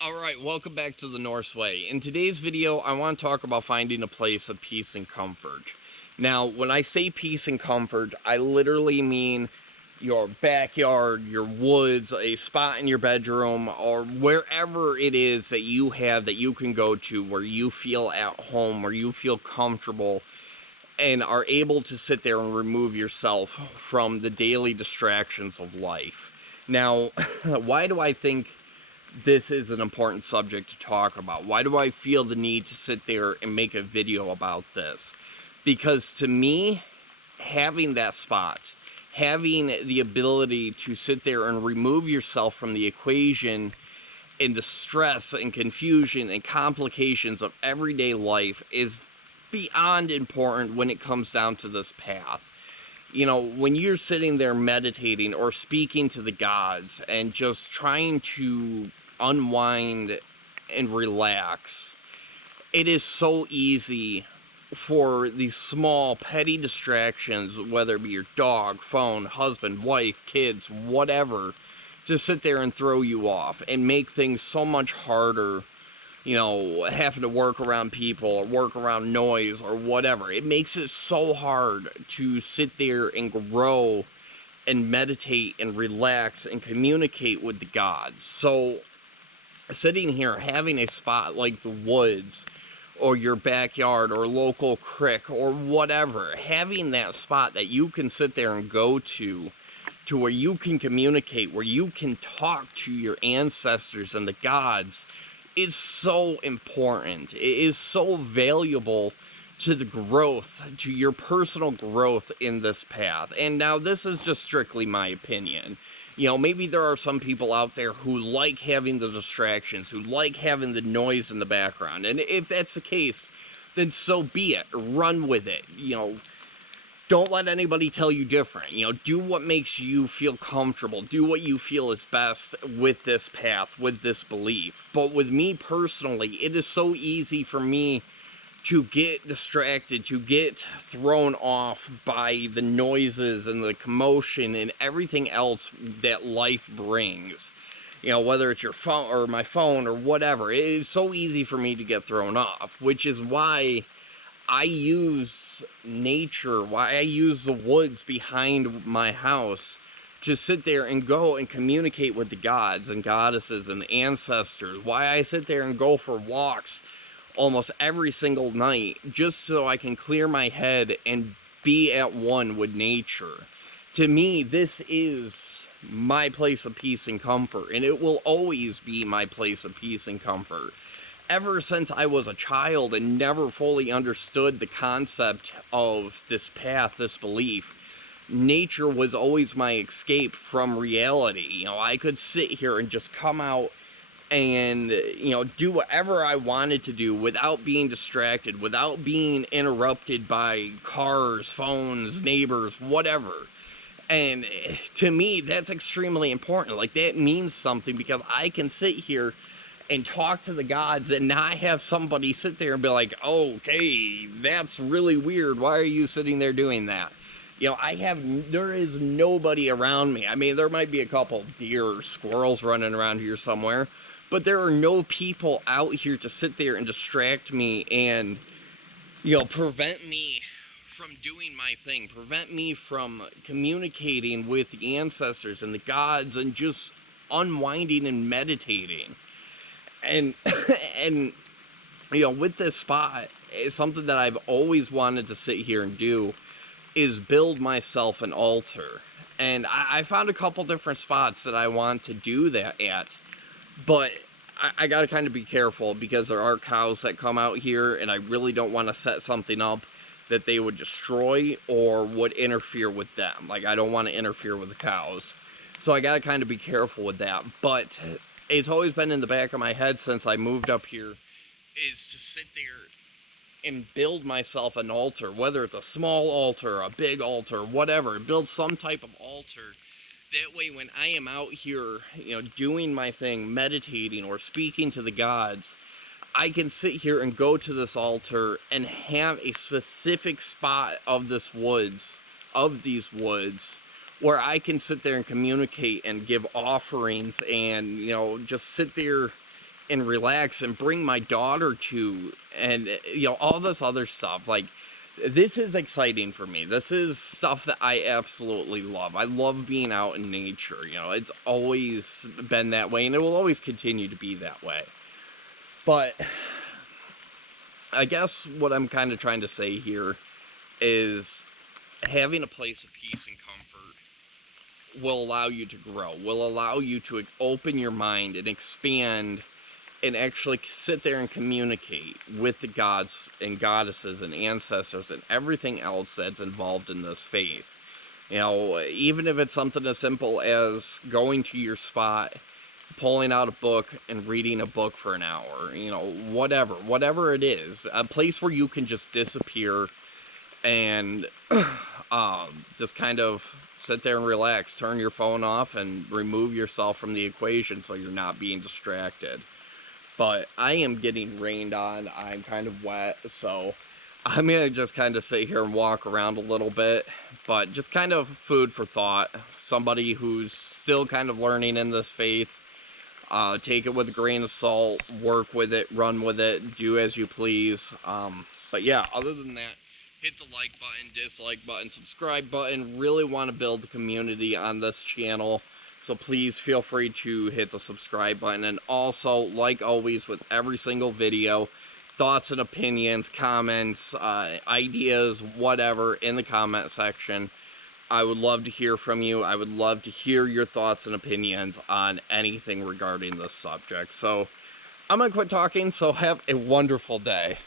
Alright, welcome back to the Norse Way. In today's video, I want to talk about finding a place of peace and comfort. Now, when I say peace and comfort, I literally mean your backyard, your woods, a spot in your bedroom, or wherever it is that you have that you can go to where you feel at home, where you feel comfortable, and are able to sit there and remove yourself from the daily distractions of life. Now, why do I think this is an important subject to talk about? Why do I feel the need to sit there and make a video about this? Because to me, having that spot, having the ability to sit there and remove yourself from the equation and the stress and confusion and complications of everyday life is beyond important when it comes down to this path. You know, when you're sitting there meditating or speaking to the gods and just trying to unwind and relax, it is so easy for these small, petty distractions, whether it be your dog, phone, husband, wife, kids, whatever, to sit there and throw you off and make things so much harder. You know, having to work around people or work around noise or whatever. It makes it so hard to sit there and grow and meditate and relax and communicate with the gods. So, sitting here, having a spot like the woods or your backyard or local creek or whatever, having that spot that you can sit there and go to where you can communicate, where you can talk to your ancestors and the gods, is so important. It is so valuable to the growth, to your personal growth in this path. And now this is just strictly my opinion. You know, maybe there are some people out there who like having the distractions, who like having the noise in the background. And if that's the case, then so be it. Run with it. You know, don't let anybody tell you different. You know, do what makes you feel comfortable. Do what you feel is best with this path, with this belief. But with me personally, it is so easy for me to get distracted, to get thrown off by the noises and the commotion and everything else that life brings. You know, whether it's your phone or my phone or whatever, it is so easy for me to get thrown off, which is why I use nature, why I use the woods behind my house to sit there and go and communicate with the gods and goddesses and the ancestors, why I sit there and go for walks almost every single night just so I can clear my head and be at one with nature. To me, this is my place of peace and comfort, and it will always be my place of peace and comfort. Ever since I was a child and never fully understood the concept of this path, this belief, nature was always my escape from reality. You know, I could sit here and just come out and, you know, do whatever I wanted to do without being distracted, without being interrupted by cars, phones, neighbors, whatever. And to me, that's extremely important. Like, that means something because I can sit here and talk to the gods and not have somebody sit there and be like, oh, okay, that's really weird. Why are you sitting there doing that? You know, there is nobody around me. I mean, there might be a couple deer or squirrels running around here somewhere, but there are no people out here to sit there and distract me and, you know, prevent me from doing my thing, prevent me from communicating with the ancestors and the gods and just unwinding and meditating. And and you know, with this spot, it's something that I've always wanted to sit here and do is build myself an altar. And I found a couple different spots that I want to do that at, but I got to kind of be careful because there are cows that come out here, and I really don't want to set something up that they would destroy or would interfere with them. Like, I don't want to interfere with the cows, so I got to kind of be careful with that. But it's always been in the back of my head since I moved up here, is to sit there and build myself an altar, whether it's a small altar, a big altar, whatever. Build some type of altar. That way when I am out here, you know, doing my thing, meditating or speaking to the gods, I can sit here and go to this altar and have a specific spot of these woods, where I can sit there and communicate and give offerings and, you know, just sit there and relax and bring my daughter to, and all this other stuff. Like, this is exciting for me. This is stuff that I absolutely love. I love being out in nature. It's always been that way, and it will always continue to be that way. But I guess what I'm kind of trying to say here is having a place of peace and comfort will allow you to grow, will allow you to open your mind and expand and actually sit there and communicate with the gods and goddesses and ancestors and everything else that's involved in this faith. Even if it's something as simple as going to your spot, pulling out a book and reading a book for an hour, whatever it is, a place where you can just disappear and just kind of sit there and relax, turn your phone off and remove yourself from the equation so you're not being distracted. But I am getting rained on. I'm kind of wet, so I'm going to just kind of sit here and walk around a little bit. But just kind of food for thought. Somebody who's still kind of learning in this faith. Take it with a grain of salt. Work with it. Run with it. Do as you please. But yeah, other than that, hit the like button, dislike button, subscribe button. Really want to build the community on this channel. So please feel free to hit the subscribe button. And also, like always with every single video, thoughts and opinions, comments, ideas, whatever, in the comment section. I would love to hear from you. I would love to hear your thoughts and opinions on anything regarding this subject. So I'm going to quit talking, so have a wonderful day.